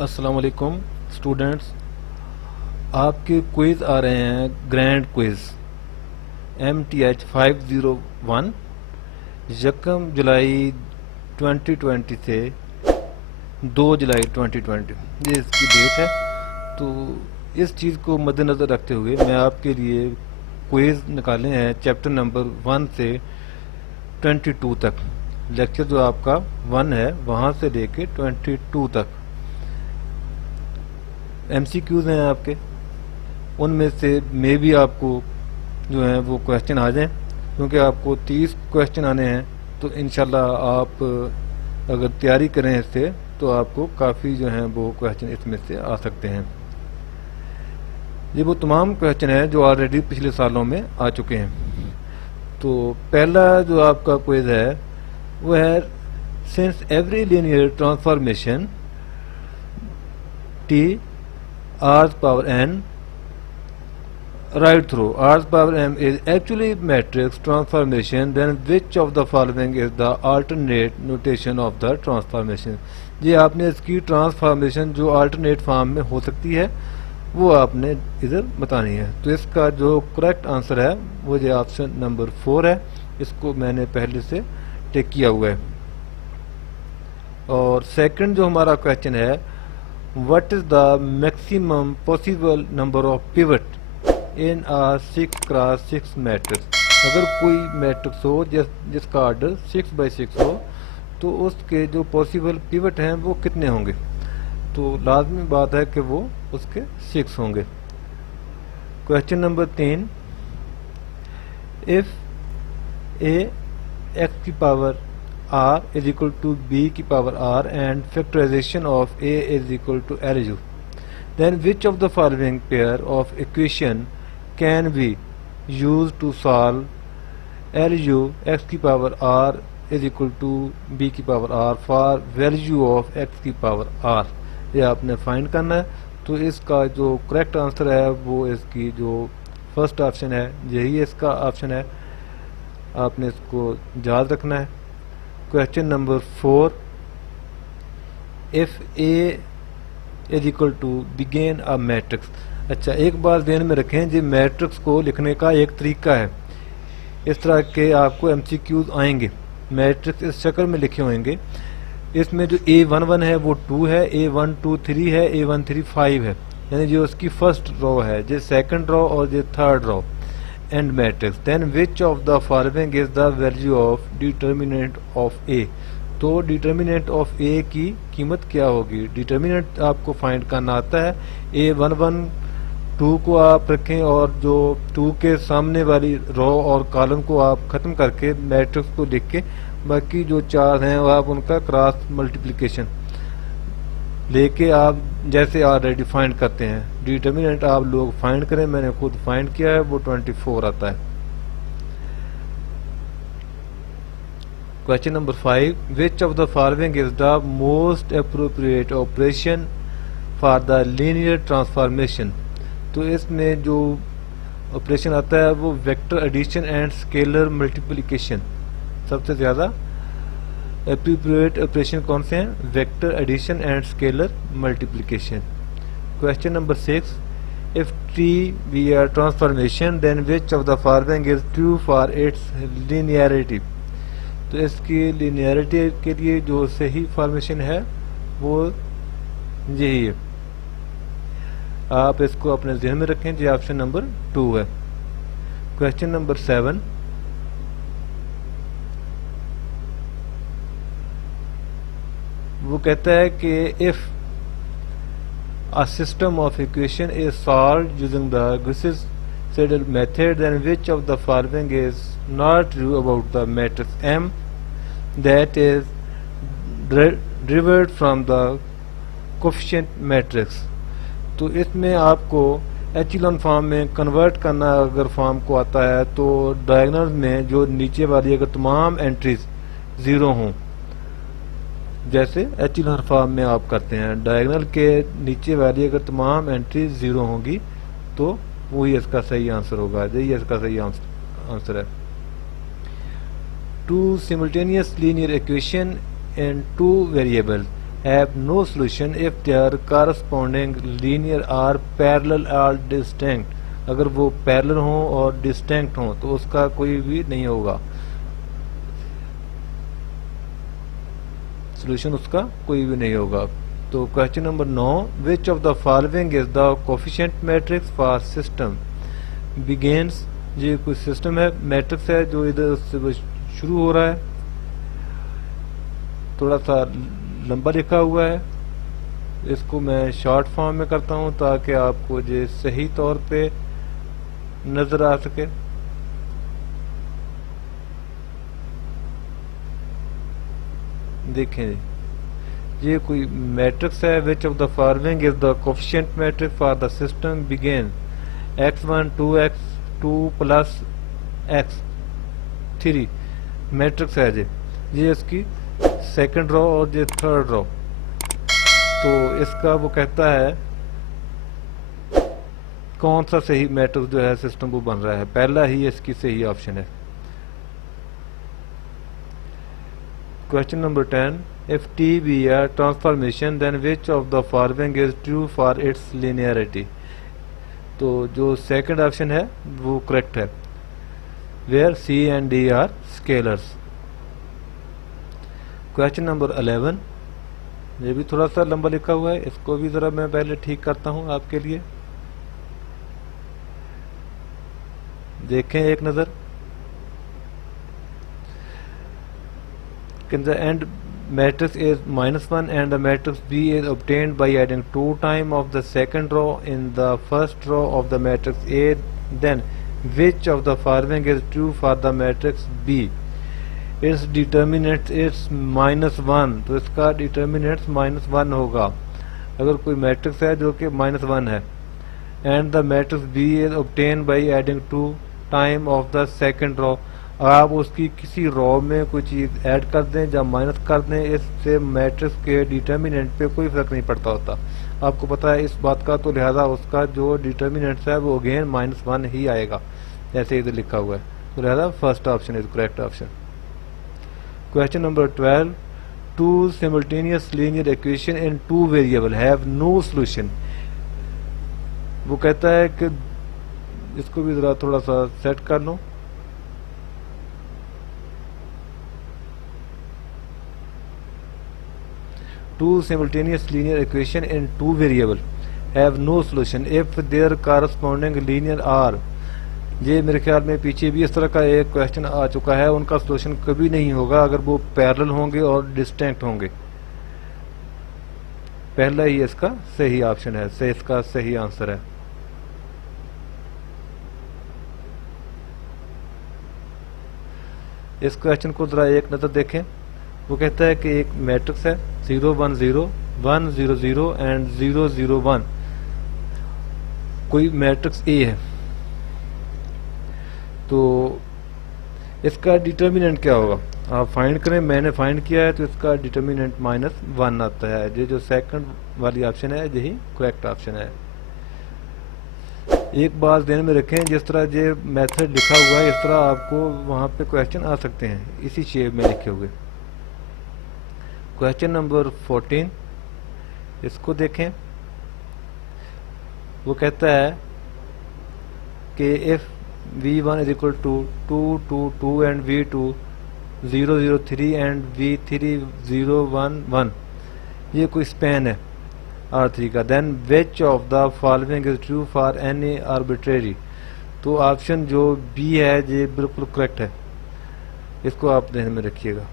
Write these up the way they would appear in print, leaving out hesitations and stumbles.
अस्सलाम वालेकुम स्टूडेंट्स। आपके क्विज़ आ रहे हैं ग्रैंड क्विज़ MTH 501 यकम जुलाई 2020 से 2 जुलाई 2020 ये इसकी डेट है। तो इस चीज़ को मद्देनज़र रखते हुए मैं आपके लिए क्विज़ निकाले हैं चैप्टर नंबर 1 से 22 तक। लेक्चर जो आपका 1 है वहाँ से लेके 22 तक MCQs हैं आपके। उनमें से मे भी आपको जो है वो क्वेश्चन आ जाएं, क्योंकि आपको 30 क्वेश्चन आने हैं। तो इंशाल्लाह आप अगर तैयारी करें इससे तो आपको काफ़ी जो हैं वो क्वेश्चन इसमें से आ सकते हैं। ये वो तमाम क्वेश्चन हैं जो ऑलरेडी पिछले सालों में आ चुके हैं। तो पहला जो आपका क्विज है वो है since every linear transformation T R's power n right through R's power m is actually matrix transformation, then which of the following is the alternate notation of the transformation? ये आपने इसकी ट्रांसफॉर्मेशन जो alternate form में हो सकती है वो आपने इधर बतानी है। तो इसका जो करेक्ट आंसर है वो जो ऑप्शन नंबर 4 है। इसको मैंने पहले से टिक किया हुआ है। और सेकंड जो हमारा क्वेश्चन है, what is the maximum possible number of pivot in a 6x6 matrix? अगर कोई मैट्रिक्स हो जिसका ऑर्डर 6x6 हो तो उसके जो पॉसिबल पिवट हैं वो कितने होंगे? तो लाजमी बात है कि वो उसके 6 होंगे। Question number 3, if a x की power r is equal to b की power r and factorization of a is equal to LU, then which of the following pair of equation can be used to solve LU x की power r is equal to b की power r for value of x की power r? ये आपने find करना है। तो इसका जो करेक्ट आंसर है वो इसकी जो फर्स्ट ऑप्शन है यही इसका ऑप्शन है। आपने इसको याद रखना है। Question number 4, if A is equal to begin a matrix. अच्छा, एक बात ध्यान में रखें, जी मैट्रिक्स को लिखने का एक तरीका है। इस तरह के आपको MCQs आएंगे, मैट्रिक्स इस शक्ल में लिखे होंगे। इसमें जो A11 है वो 2 है, A12 3 है, A13 5 है, यानी जो उसकी फर्स्ट रो है, जो सेकंड रो और जो third row and matrix. Then which of the following is the value of determinant of A? तो डिटर्मिनेंट ऑफ ए की कीमत क्या होगी? डिटर्मिनेंट आपको फाइंड करना आता है। A11 2 को आप रखें और जो 2 के सामने वाली रो और कॉलम को आप खत्म करके मैट्रिक्स को लिख के बाकी जो 4 हैं आप उनका क्रॉस मल्टीप्लिकेशन लेके आप जैसे ऑलरेडी फाइंड करते हैं। डिटर्मिनेंट आप लोग फाइंड करें, मैंने खुद फाइंड किया है, वो 24 आता है। Question number 5, which of the following is the most appropriate operation for the linear transformation? तो इसमें जो ऑपरेशन आता है वो vector addition and scalar multiplication. सबसे ज़्यादा एप्रोप्रिएट ऑपरेशन कौन से हैं? Vector addition and scalar multiplication. Question number 6, if T be a transformation then which of the following is true for its linearity? तो इसकी linearity के लिए जो सही फॉर्मेशन है वो यही है। आप इसको अपने ध्यान में रखें, जो ऑप्शन नंबर 2 है। क्वेश्चन नंबर 7, वो कहता है कि if a system of equation is solved using the Gaussian-Seidel method, then which of the following is not true about the matrix M that is derived from the coefficient matrix? तो इसमें आपको एचिलॉन form में convert करना अगर form को आता है तो डायगोनल में जो नीचे वाली अगर तमाम एंट्रीज 0 हों, जैसे एचिलॉन फॉर्म में आप करते हैं, डायगोनल के नीचे वाली अगर तमाम एंट्री 0 होंगी तो वही इसका सही आंसर होगा। यही इसका सही आंसर है। Two simultaneous linear equation in 2 वेरिएबल have no solution if their corresponding linear are parallel or distinct. अगर वो पैरेलल हो और डिस्टिंक्ट हो तो उसका कोई भी नहीं होगा, सोल्यूशन उसका कोई भी नहीं होगा। तो question number 9, which of the following is the coefficient matrix for system begins. ये कोई सिस्टम है, मैट्रिक्स है जो इधर से शुरू हो रहा है, थोड़ा सा लंबा लिखा हुआ है। इसको मैं शॉर्ट फॉर्म में करता हूं ताकि आपको ये सही तौर पे नजर आ सके। देखें, ये कोई मैट्रिक्स है। विच of the following is the coefficient matrix for the system begin x1 2x2 plus x3 matrix है। ये इसकी सेकंड रो और ये थर्ड रो। तो इसका वो कहता है कौन सा सही मैट्रिक्स जो है सिस्टम वो बन रहा है। पहला ही इसकी सही ऑप्शन है। Question number 10, if T be a transformation then which of the following is true for its linearity। तो जो सेकंड ऑप्शन है वो करेक्ट है, where C and D are scalars। Question number 11, ये भी थोड़ा सा लंबा लिखा हुआ है, इसको भी जरा मैं पहले ठीक करता हूं आपके लिए, देखें एक नजर। In the end matrix is -1 and the matrix B is obtained by adding 2 times of the second row in the first row of the matrix A, then which of the following is true for the matrix B। its determinant is -1, तो इसका determinants -1 होगा अगर कोई matrix है जो कि -1 है। And the matrix B is obtained by adding 2 times of the second row। आप उसकी किसी रो में कोई चीज ऐड कर दें या माइनस कर दें, इससे मैट्रिक्स के डिटर्मिनेंट पे कोई फर्क नहीं पड़ता होता, आपको पता है इस बात का। तो लिहाजा उसका जो डिटर्मिनेंट है वो अगेन -1 ही आएगा, जैसे इधर लिखा हुआ है। तो लिहाजा first option is correct option. Question number 12, two simultaneous linear equation in 2 variable have no solution. वो कहता है कि इसको भी जरा थोड़ा सा सेट कर लो। Two simultaneous linear equation in 2 variable have no solution if their corresponding linear are। ये मेरे ख्याल में पीछे भी इस तरह का एक क्वेश्चन आ चुका है, उनका सॉल्यूशन कभी नहीं होगा अगर वो पैरेलल होंगे और डिस्टिंक्ट होंगे। पहला ही इसका सही ऑप्शन है, से इसका सही आंसर है। इस क्वेश्चन को जरा एक नजर देखें। वो कहता है कि एक मैट्रिक्स है 0 1 0 1 0 0 एंड 0 0 1, कोई मैट्रिक्स ए है। तो इसका डिटर्मिनेंट क्या होगा आप फाइंड करें। मैंने फाइंड किया है तो इसका डिटर्मिनेंट -1 आता है। ये जो सेकंड वाली ऑप्शन है यही करेक्ट ऑप्शन है। एक बात ध्यान में रखें, जिस तरह ये मेथड लिखा हुआ है इस तरह आपको वहां पे क्वेश्चन आ सकते हैं इसी शेप में लिखे हुए। क्वेश्चन नंबर 14, इसको देखें। वो कहता है कि if V1 is equal to 2 2 2 and V2 0 0 3 and V3 0 1 1, ये कोई स्पैन है R3 का। Then which of the following is true for any arbitrary. तो ऑप्शन जो बी है ये बिल्कुल करेक्ट है, इसको आप ध्यान में रखिएगा।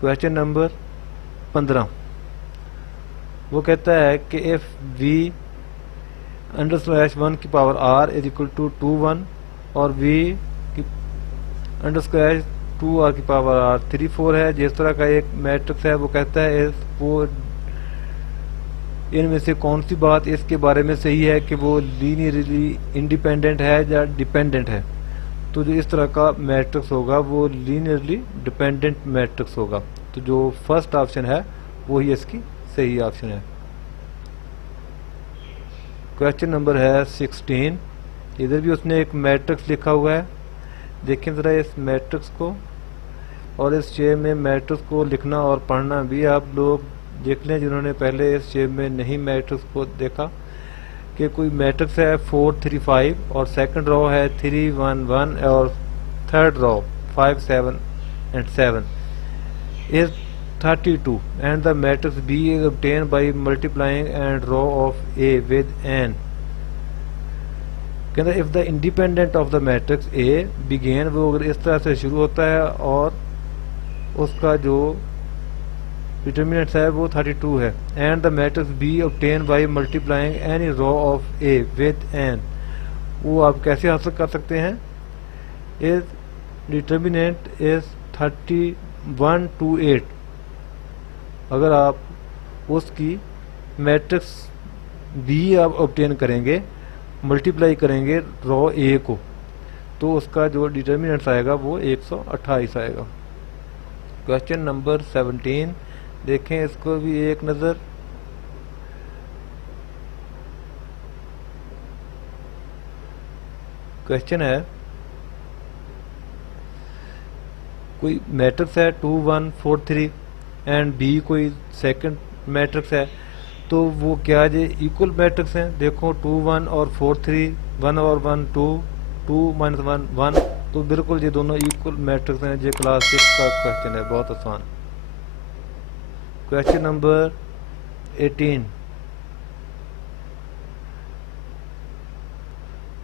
क्वेश्चन नंबर 15, वो कहता है कि इफ v _1 की power r is equal to 2 1 और v _2 2r की पावर r 3 4 है, जिस तरह का एक मैट्रिक्स है, वो कहता है वो इनमें से कौन सी बात इसके बारे में सही है कि वो लीनियरली इंडिपेंडेंट है या डिपेंडेंट है। तो जो इस तरह का मैट्रिक्स होगा वो लीनियरली डिपेंडेंट मैट्रिक्स होगा। तो जो फर्स्ट ऑप्शन है वो ही इसकी सही ऑप्शन है। क्वेश्चन नंबर है 16, इधर भी उसने एक मैट्रिक्स लिखा हुआ है। देखें जरा इस मैट्रिक्स को, और इस शेप में मैट्रिक्स को लिखना और पढ़ना भी आप लोग देख लें जिन्होंने पहले इस शेप में नहीं मैट्रिक्स को देखा, कि कोई मैट्रिक्स है 4 3 5 और सेकंड रो है 3 1 1 और third row 5 7 and 7 is 32 and the matrix B is obtained by multiplying and row of A with n. कहते if the independent of the matrix A begin, वो अगर इस तरह से शुरू होता है और उसका जो डिटर्मिनेंट्स है वो 32 है, and the matrix B obtained by multiplying any row of A with n, वो आप कैसे हासिल कर सकते हैं? is determinant is 31 to 8, अगर आप उसकी मैट्रिक्स बी आप ऑब्टेन करेंगे, मल्टीप्लाई करेंगे रो ए को, तो उसका जो डिटर्मिनेंट आएगा वो 128 आएगा। क्वेश्चन नंबर 17 देखें, इसको भी एक नज़र। क्वेश्चन है कोई मैट्रिक्स है 2 1 4 3 एंड बी कोई सेकंड मैट्रिक्स है, तो वो क्या ये इक्वल मैट्रिक्स हैं? देखो 2 1 और 4 3, 1 और 1 2, 2 -1 1, तो बिल्कुल ये दोनों इक्वल मैट्रिक्स हैं। ये क्लास 6 का क्वेश्चन है, बहुत आसान। क्वेश्चन नंबर 18,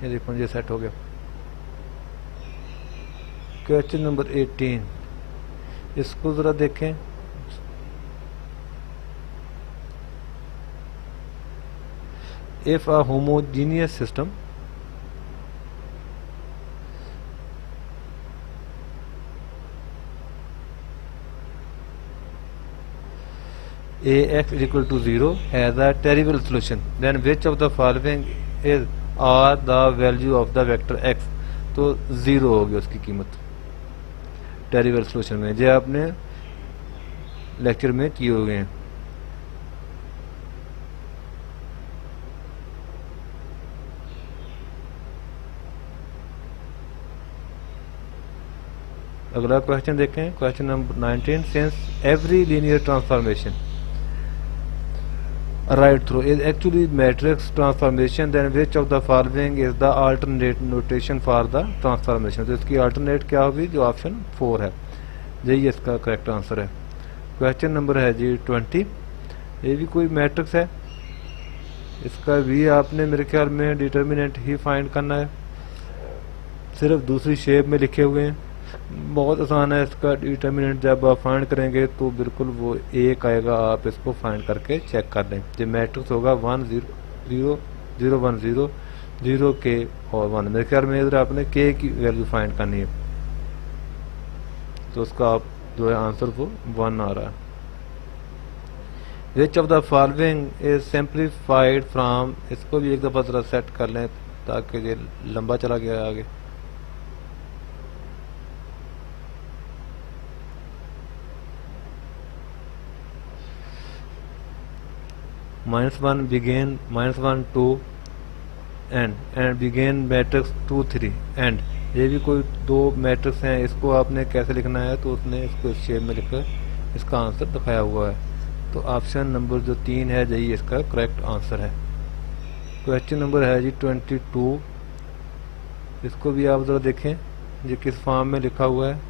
ये देखो ये सेट हो गया। क्वेश्चन नंबर 18, इसको ज़रा देखें। If a homogeneous system Ax is equal to 0 has a trivial solution, then which of the following is are the value of the vector x? तो 0 होगी उसकी कीमत ट्रिवियल सॉल्यूशन में, जो आपने लेक्चर में किए हो गए हैं। अगला क्वेश्चन देखें, question number 19, since every linear transformation right through is actually matrix transformation, then which of the following is the alternate notation for the transformation? तो इसकी अल्टरनेट क्या होगी? जो ऑप्शन 4 है, यही इसका करेक्ट आंसर है। क्वेश्चन नंबर है जी 20, ये भी कोई मैट्रिक्स है, इसका भी आपने मेरे ख्याल में डिटर्मिनेंट ही फाइंड करना है, सिर्फ दूसरी शेप में लिखे हुए हैं। बहुत आसान है इसका डिटर्मिनेंट, जब आप फाइंड करेंगे तो बिल्कुल वो एक आएगा, आप इसको फाइंड करके चेक कर लें। जो मैट्रिक्स होगा 1 0 0 0 1 0 0 के और 1, मेरे ख्याल में इधर आपने के की वैल्यू फाइंड करनी है, तो उसका आप जो है आंसर वो 1 आ रहा है। विच of the following is simplified from, इसको भी एक दफ़ा ज़रा सेट कर लें ताकि ये लंबा चला गया आगे। -1 begin -1 2 and begin matrix 2 3 and, ये भी कोई दो मैट्रिक्स हैं, इसको आपने कैसे लिखना है? तो उसने इसको इस शेप में लिखा, इसका आंसर दिखाया हुआ है। तो ऑप्शन नंबर जो 3 है यही इसका करेक्ट आंसर है। क्वेश्चन नंबर है जी 22, इसको भी आप ज़रा देखें ये किस फॉर्म में लिखा हुआ है।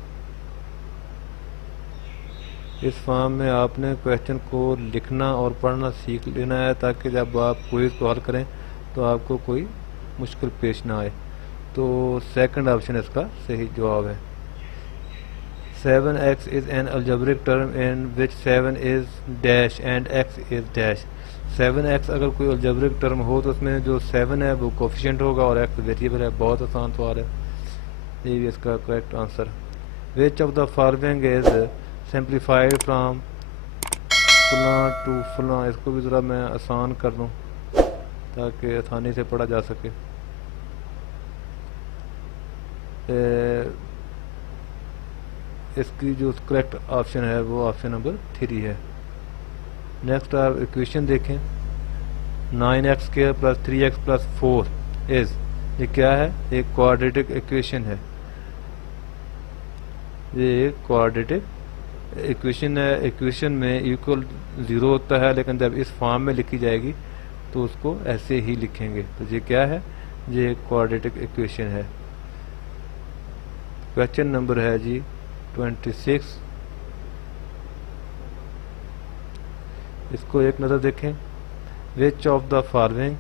इस फॉर्म में आपने क्वेश्चन को लिखना और पढ़ना सीख लेना है, ताकि जब आप क्विज को हल करें तो आपको कोई मुश्किल पेश ना आए। तो सेकंड ऑप्शन इसका सही जवाब है। 7x is an algebraic term in which 7 is dash and x is dash. 7x अगर कोई अलजेब्रिक टर्म हो तो उसमें जो 7 है वो कोफिशिएंट होगा और x वेरिएबल है। बहुत आसान सवाल है, ये भी इसका correct answer. Which of the following is simplified from फलां टू फलां, इसको भी ज़रा मैं आसान कर दूँ ताकि आसानी से पढ़ा जा सके। इसकी जो करेक्ट ऑप्शन है वो ऑप्शन नंबर 3 है। नेक्स्ट आप इक्वेशन देखें, 9x² plus 3x plus 4 is, ये क्या है? एक क्वाड्रेटिक इक्वेशन है, ये एक क्वाड्रेटिक इक्वेशन है, इक्वेशन में इक्वल 0 होता है, लेकिन जब इस फॉर्म में लिखी जाएगी तो उसको ऐसे ही लिखेंगे। तो ये क्या है, ये क्वाड्रेटिक इक्वेशन है। क्वेश्चन नंबर है जी 26। इसको एक नज़र देखें। विच of the following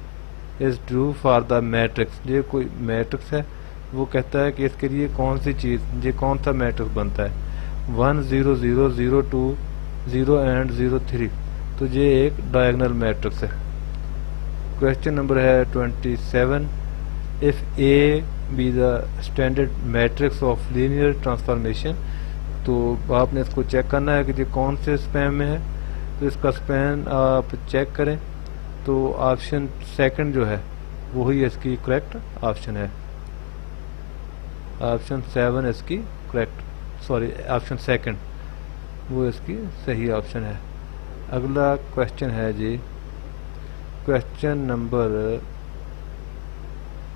is true for the matrix. ये कोई मैट्रिक्स है, वो कहता है कि इसके लिए कौन सी चीज़, ये कौन सा मैट्रिक्स बनता है। 1 0 0 0 2 0 एंड 0 3। तो ये एक डायगोनल मैट्रिक्स है। क्वेश्चन नंबर है 27। If A be the standard matrix of linear transformation. तो आपने इसको चेक करना है कि ये कौन से स्पैन में है। तो इसका स्पैन आप चेक करें तो ऑप्शन सेकंड जो है वही इसकी करेक्ट ऑप्शन है। ऑप्शन 7 इसकी करेक्ट, सॉरी ऑप्शन सेकंड वो इसकी सही ऑप्शन है। अगला क्वेश्चन है जी question number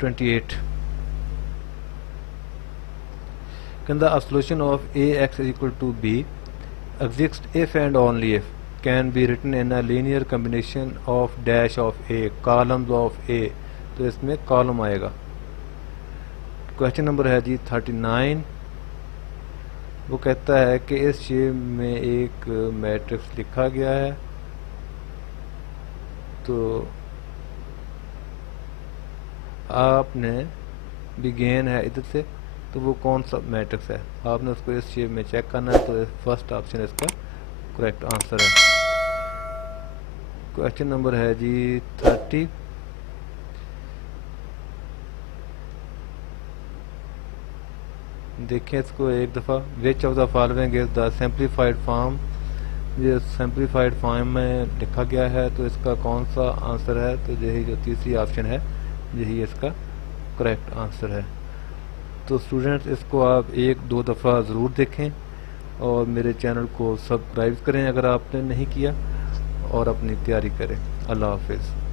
28। Can the solution of ax is equal to b exists if and only if can be written in a linear combination of dash of a columns of a। तो इसमें column आएगा। Question number है जी 39। वो कहता है कि इस shape में एक मैट्रिक्स लिखा गया है, तो आपने बिगेन है इधर से, तो वो कौन सा मैट्रिक्स है, आपने उसको इस शेप में चेक करना है। तो फर्स्ट ऑप्शन इसका करेक्ट आंसर है। क्वेश्चन नंबर है जी 30। देखें इसको एक दफ़ा। विच of the following is the simplified form. ये सिंप्लीफाइड फॉर्म में लिखा गया है, तो इसका कौन सा आंसर है। तो यही जो तीसरी ऑप्शन है यही इसका करेक्ट आंसर है। तो स्टूडेंट्स इसको आप एक दो दफ़ा ज़रूर देखें और मेरे चैनल को सब्सक्राइब करें अगर आपने नहीं किया, और अपनी तैयारी करें। अल्लाह हाफिज़।